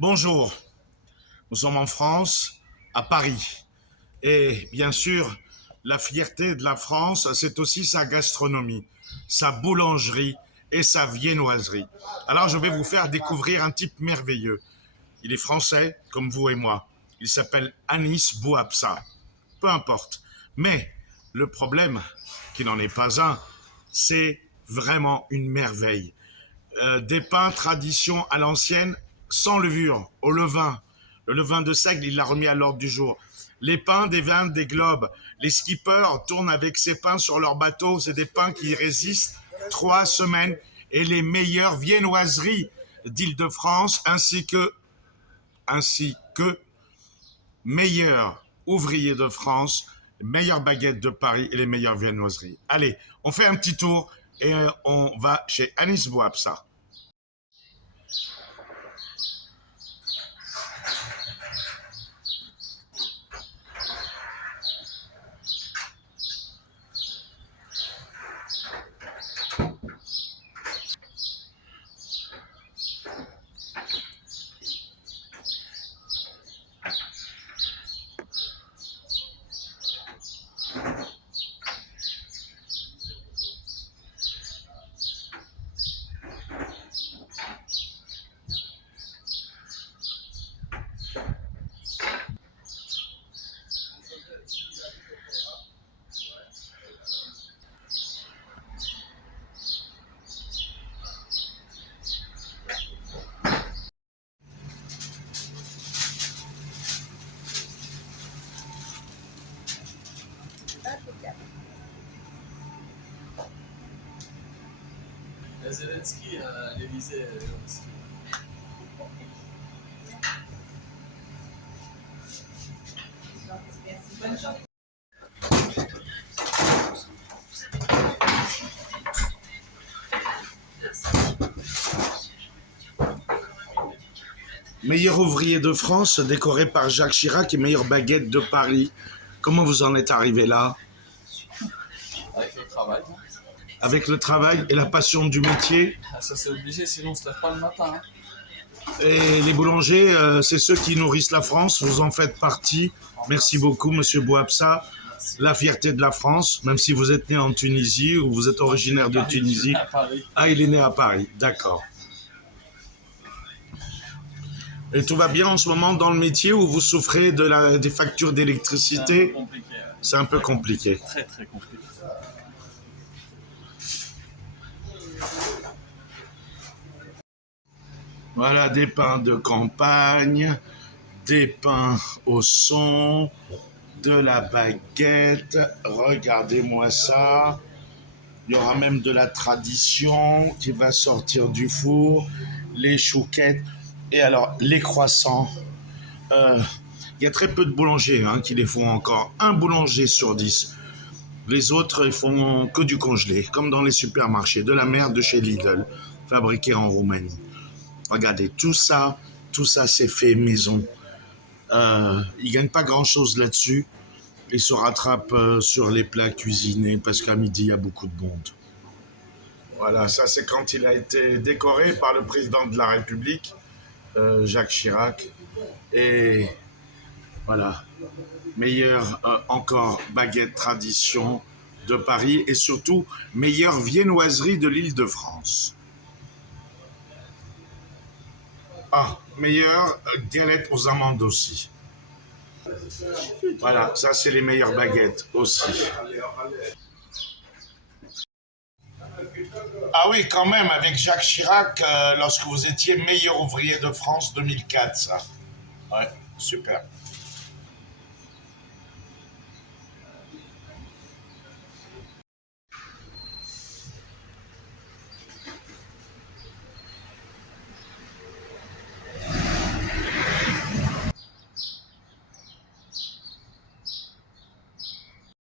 Bonjour, nous sommes en France, à Paris. Et bien sûr, la fierté de la France, c'est aussi sa gastronomie, sa boulangerie et sa viennoiserie. Alors je vais vous faire découvrir un type merveilleux. Il est français, comme vous et moi. Il s'appelle Anis Bouabsa. Peu importe. Mais le problème, qui n'en est pas un, c'est vraiment une merveille. Des pains tradition à l'ancienne, sans levure, au levain. Le levain de seigle, il l'a remis à l'ordre du jour. Les pains des vins des globes. Les skippers tournent avec ces pains sur leur bateau. C'est des pains qui résistent 3 semaines. Et les meilleures viennoiseries d'Île-de-France, ainsi que meilleurs ouvriers de France, les meilleures baguettes de Paris et les meilleures viennoiseries. Allez, on fait un petit tour et on va chez Anis Bouabsa. Zelensky à l'Élysée aussi. Bonne chance. Meilleur ouvrier de France, décoré par Jacques Chirac et meilleure baguette de Paris. Comment vous en êtes arrivé là? Avec le travail. Avec le travail et la passion du métier. Ah, ça c'est obligé, sinon on se lève pas le matin. Et les boulangers, c'est ceux qui nourrissent la France. Vous en faites partie. Merci beaucoup, Monsieur Bouabsa. La fierté de la France, même si vous êtes né en Tunisie ou vous êtes originaire de Tunisie. À Paris. Ah, il est né à Paris, d'accord. Et tout va bien en ce moment dans le métier où vous souffrez des factures d'électricité? C'est un peu compliqué. Très très compliqué. Voilà, des pains de campagne, des pains au son, de la baguette. Regardez-moi ça. Il y aura même de la tradition qui va sortir du four, les chouquettes. Et alors, les croissants. Il y a très peu de boulangers qui les font encore. Un boulanger sur 10. Les autres, ils font que du congelé, comme dans les supermarchés, de la merde de chez Lidl, fabriquée en Roumanie. Regardez, tout ça c'est fait maison. Ils ne gagnent pas grand-chose là-dessus. Ils se rattrapent sur les plats cuisinés parce qu'à midi, il y a beaucoup de monde. Voilà, ça c'est quand il a été décoré par le président de la République, Jacques Chirac. Et voilà, meilleure encore baguette tradition de Paris et surtout meilleure viennoiserie de l'Île-de-France. Ah, meilleure galette aux amandes aussi. Voilà, ça c'est les meilleures baguettes aussi. Ah oui, quand même, avec Jacques Chirac, lorsque vous étiez meilleur ouvrier de France 2004, ça. Ouais, super.